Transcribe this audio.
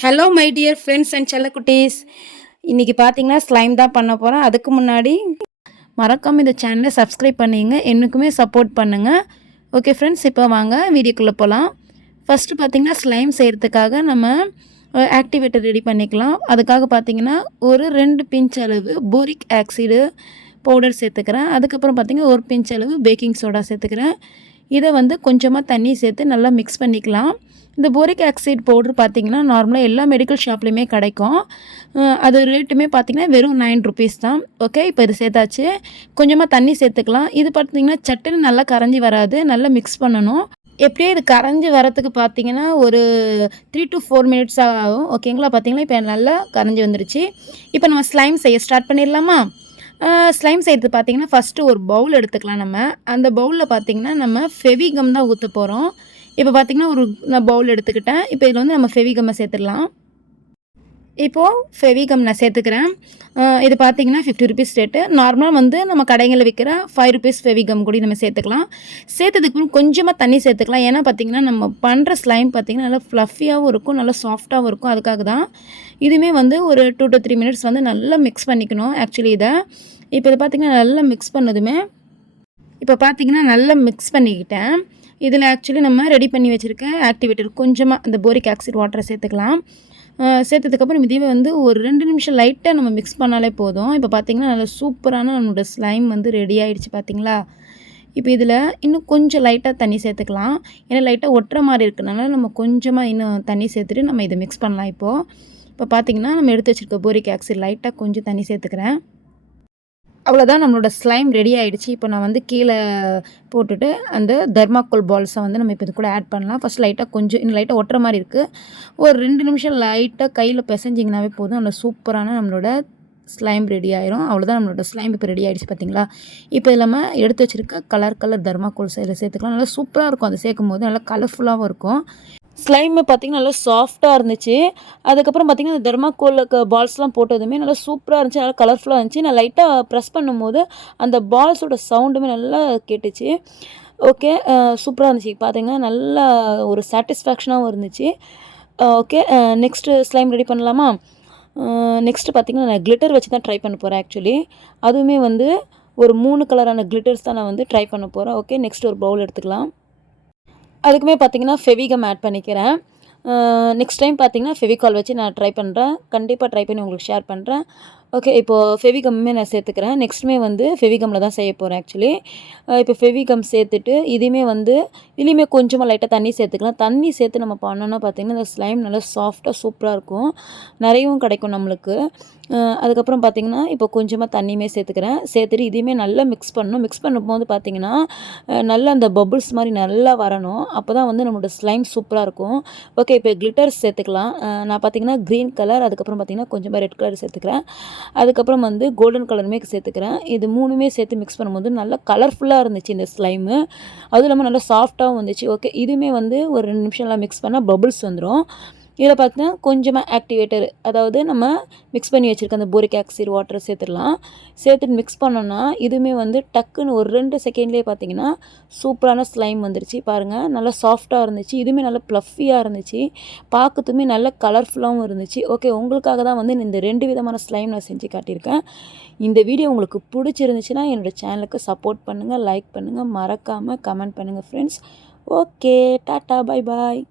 Hello my dear friends and செல்லக்குட்டீஸ். இன்றைக்கி பார்த்தீங்கன்னா ஸ்லைம் தான் பண்ண போகிறேன். அதுக்கு முன்னாடி மறக்காமல் இந்த சேனலை சப்ஸ்கிரைப் பண்ணிங்க, எனக்குமே சப்போர்ட் பண்ணுங்கள். ஓகே ஃப்ரெண்ட்ஸ், இப்போ வாங்க வீடியோக்குள்ளே போகலாம். ஃபஸ்ட்டு பார்த்திங்கன்னா ஸ்லைம் செய்கிறதுக்காக நம்ம ஆக்டிவேட்டர் ரெடி பண்ணிக்கலாம். அதுக்காக பார்த்திங்கன்னா ஒரு 2 பிஞ்ச் அளவு போரிக் ஆக்சைடு பவுடர் சேர்த்துக்கிறேன். அதுக்கப்புறம் பார்த்திங்கன்னா 1 பிஞ்ச் அளவு பேக்கிங் சோடா சேர்த்துக்கிறேன். இதை கொஞ்சமாக தண்ணி சேர்த்து நல்லா மிக்ஸ் பண்ணிக்கலாம். இந்த போரிக் ஆக்சைடு பவுட்ரு பார்த்திங்கன்னா நார்மலாக எல்லா மெடிக்கல் ஷாப்லேயுமே கிடைக்கும். அது ரேட்டுமே பார்த்திங்கன்னா வெறும் 9 ருபீஸ் தான். ஓகே, இப்போ இது சேர்த்தாச்சு. கொஞ்சமாக தண்ணி சேர்த்துக்கலாம். இது பார்த்திங்கன்னா சட்டுன்னு நல்லா கரைஞ்சி வராது, நல்லா மிக்ஸ் பண்ணணும். எப்படியே இது கரைஞ்சி வரத்துக்கு பார்த்திங்கன்னா ஒரு 3 to 4 மினிட்ஸ் ஆகும். ஓகேங்களா, பார்த்திங்களா இப்போ நல்லா கரைஞ்சி வந்துருச்சு. இப்போ நம்ம ஸ்லைம் செய்ய ஸ்டார்ட் பண்ணிடலாமா? ஸ்லைம் செய்கிறது பார்த்திங்கன்னா ஃபஸ்ட்டு ஒரு பவுல் எடுத்துக்கலாம். நம்ம அந்த பவுலில் பார்த்திங்கன்னா நம்ம ஃபெவிகம் தான் ஊற்ற போகிறோம். இப்போ பார்த்திங்கன்னா நான் பவுல் எடுத்துக்கிட்டேன். இப்போ இதில் நம்ம ஃபெவிகம்மை சேர்த்துடலாம். இப்போது ஃபெவிகம் நான் சேர்த்துக்கிறேன். இது பார்த்திங்கன்னா 50 ருபீஸ் ரேட்டு. நார்மலாக நம்ம கடைகளில் விற்கிற 5 ருபீஸ் ஃபெவிகம் கூட நம்ம சேர்த்துக்கலாம். சேர்த்ததுக்கு கொஞ்சமாக தண்ணி சேர்த்துக்கலாம். ஏன்னா பார்த்திங்கன்னா நம்ம பண்ணுற ஸ்லைம் பார்த்திங்கன்னா நல்லா ஃப்ளஃபியாகவும் இருக்கும், நல்லா சாஃப்டாகவும் இருக்கும். அதுக்காக தான் இதுவுமே ஒரு 2 to 3 மினிட்ஸ் நல்லா மிக்ஸ் பண்ணிக்கணும். ஆக்சுவலி இப்போ இது பார்த்திங்கன்னா நல்லா மிக்ஸ் பண்ணதுமே இப்போ பார்த்திங்கன்னா நல்லா மிக்ஸ் பண்ணிக்கிட்டேன். இதில் ஆக்சுவலி நம்ம ரெடி பண்ணி வச்சுருக்க ஆக்டிவேட்டர் கொஞ்சமாக அந்த போரிக் ஆக்சைடு வாட்டரை சேர்த்துக்கலாம். சேர்த்ததுக்கப்புறம் இதுவே ஒரு 2 நிமிஷம் லைட்டாக நம்ம மிக்ஸ் பண்ணாலே போதும். இப்போ பார்த்திங்கன்னா நல்லா சூப்பரான நம்மளோட ஸ்லைம் ரெடி ஆகிடுச்சு பார்த்திங்களா. இப்போ இதில் இன்னும் கொஞ்சம் லைட்டாக தண்ணி சேர்த்துக்கலாம். ஏன்னா லைட்டாக ஒட்டுற மாதிரி இருக்கிறனால நம்ம கொஞ்சமாக இன்னும் தண்ணி சேர்த்துட்டு நம்ம இதை மிக்ஸ் பண்ணலாம். இப்போ பார்த்திங்கன்னா நம்ம எடுத்து வச்சுருக்க போரிக் ஆக்சைடு லைட்டாக கொஞ்சம் தண்ணி சேர்த்துக்கிறேன். அவ்வளோதான், நம்மளோட ஸ்லைம் ரெடி ஆகிடுச்சு. இப்போ நான் கீழே போட்டுட்டு அந்த தெர்மாக்கோல் பால்ஸை நம்ம இப்போ இது கூட ஆட் பண்ணலாம். ஃபஸ்ட் லைட்டாக கொஞ்சம் இன்னும் லைட்டாக ஒட்டுற மாதிரி இருக்குது. ஒரு 2 நிமிஷம் லைட்டாக கையில் பிசைஞ்சிங்கனாவே போதும். அந்த சூப்பரான நம்மளோட ஸ்லைம் ரெடி ஆயிரும். அவ்வளோதான், நம்மளோட ஸ்லைம் இப்போ ரெடி ஆகிடுச்சு பார்த்திங்களா. இப்போ இதில் நம்ம எடுத்து வச்சுருக்க கலர் தெர்மாக்கோல் இதில் சேர்த்துக்கலாம். நல்லா சூப்பராக இருக்கும். அதை சேர்க்கும் போது நல்லா கலர்ஃபுல்லாகவும் இருக்கும். ஸ்லைமு பார்த்திங்கன்னா நல்லா சாஃப்டாக இருந்துச்சு. அதுக்கப்புறம் பார்த்திங்கன்னா அந்த தெர்மாக்கோலுக்கு பால்ஸ்லாம் போட்டதுமே நல்லா சூப்பராக இருந்துச்சு, நல்லா கலர்ஃபுல்லாக இருந்துச்சு. நான் லைட்டாக ப்ரெஸ் பண்ணும்போது அந்த பால்ஸோட சவுண்டுமே நல்லா கேட்டுச்சு. ஓகே, சூப்பராக இருந்துச்சு. பார்த்திங்கன்னா நல்லா ஒரு சாட்டிஸ்ஃபேக்ஷனாகவும் இருந்துச்சு. ஓகே, நெக்ஸ்ட்டு ஸ்லைம் ரெடி பண்ணலாமா? நெக்ஸ்ட்டு பார்த்திங்கன்னா நான் கிளிட்டர் வச்சு தான் ட்ரை பண்ண போகிறேன். ஆக்சுவலி அதுவுமே ஒரு 3 கலரான கிளிட்டர்ஸ் தான் நான் ட்ரை பண்ண போகிறேன். ஓகே, நெக்ஸ்ட் ஒரு பவுல் எடுத்துக்கலாம். அதுக்குமே பார்த்திங்கன்னா ஃபெவிகம் ஆட் பண்ணிக்கிறேன். நெக்ஸ்ட் டைம் பார்த்திங்கன்னா ஃபெவிகால் வச்சு நான் ட்ரை பண்ணுறேன். கண்டிப்பாக ட்ரை பண்ணி உங்களுக்கு ஷேர் பண்ணுறேன். ஓகே, இப்போது ஃபெவிகம்மே நான் சேர்த்துக்கிறேன். நெக்ஸ்ட்டுமே ஃபெவிகமில் தான் செய்ய போகிறேன். ஆக்சுவலி இப்போ ஃபெவிகம் சேர்த்துட்டு இதுலேயுமே கொஞ்சமாக லைட்டாக தண்ணி சேர்த்துக்கலாம். தண்ணி சேர்த்து நம்ம பண்ணோன்னா பார்த்திங்கன்னா இந்த ஸ்லைம் நல்லா சாஃப்டாக சூப்பராக இருக்கும், நிறையவும் கிடைக்கும் நம்மளுக்கு. அதுக்கப்புறம் பார்த்திங்கன்னா இப்போ கொஞ்சமாக தண்ணியுமே சேர்த்துக்கிறேன். சேர்த்துட்டு இதையுமே நல்லா மிக்ஸ் பண்ணணும். மிக்ஸ் பண்ணும்போது பார்த்திங்கன்னா நல்லா அந்த பபுள்ஸ் மாதிரி நல்லா வரணும். அப்போ தான் நம்மளோட ஸ்லைம் சூப்பராக இருக்கும். ஓகே, இப்போ கிளிட்டர்ஸ் சேர்த்துக்கலாம். நான் பார்த்திங்கன்னா க்ரீன் கலர், அதுக்கப்புறம் பார்த்திங்கன்னா கொஞ்சமாக ரெட் கலர் சேர்த்துக்கிறேன். அதுக்கப்புறம் கோல்டன் கலருமே சேர்த்துக்கிறேன். இது 3மே சேர்த்து மிக்ஸ் பண்ணும்போது நல்லா கலர்ஃபுல்லாக இருந்துச்சு இந்த ஸ்லைமு. அதுவும் இல்லாமல் நல்லா சாஃப்டாகவும் வந்துச்சு. ஓகே, இதுவுமே ஒரு 2 நிமிஷம்லாம் மிக்ஸ் பண்ணால் பபுள்ஸ் வந்துடும். இதில் பார்த்தீங்கன்னா கொஞ்சமாக ஆக்டிவேட்டர், அதாவது நம்ம மிக்ஸ் பண்ணி வச்சுருக்க அந்த போரிக் ஆக்சைடு வாட்டரை சேர்த்துடலாம். சேர்த்துட்டு மிக்ஸ் பண்ணோன்னா இதுவுமே டக்குன்னு ஒரு 2 செகண்ட்லேயே பார்த்தீங்கன்னா சூப்பரான ஸ்லைம் வந்துருச்சு. பாருங்கள், நல்லா சாஃப்டாக இருந்துச்சு. இதுவுமே நல்லா ப்ளஃபியாக இருந்துச்சு, பார்க்கறதுமே நல்லா கலர்ஃபுல்லாகவும் இருந்துச்சு. ஓகே, உங்களுக்காக தான் இந்த 2 விதமான ஸ்லைம் நான் செஞ்சு காட்டியிருக்கேன். இந்த வீடியோ உங்களுக்கு பிடிச்சிருந்துச்சுன்னா என்னோடய சேனலுக்கு சப்போர்ட் பண்ணுங்கள், லைக் பண்ணுங்கள், மறக்காமல் கமெண்ட் பண்ணுங்கள் friends. Okay, tata, bye bye.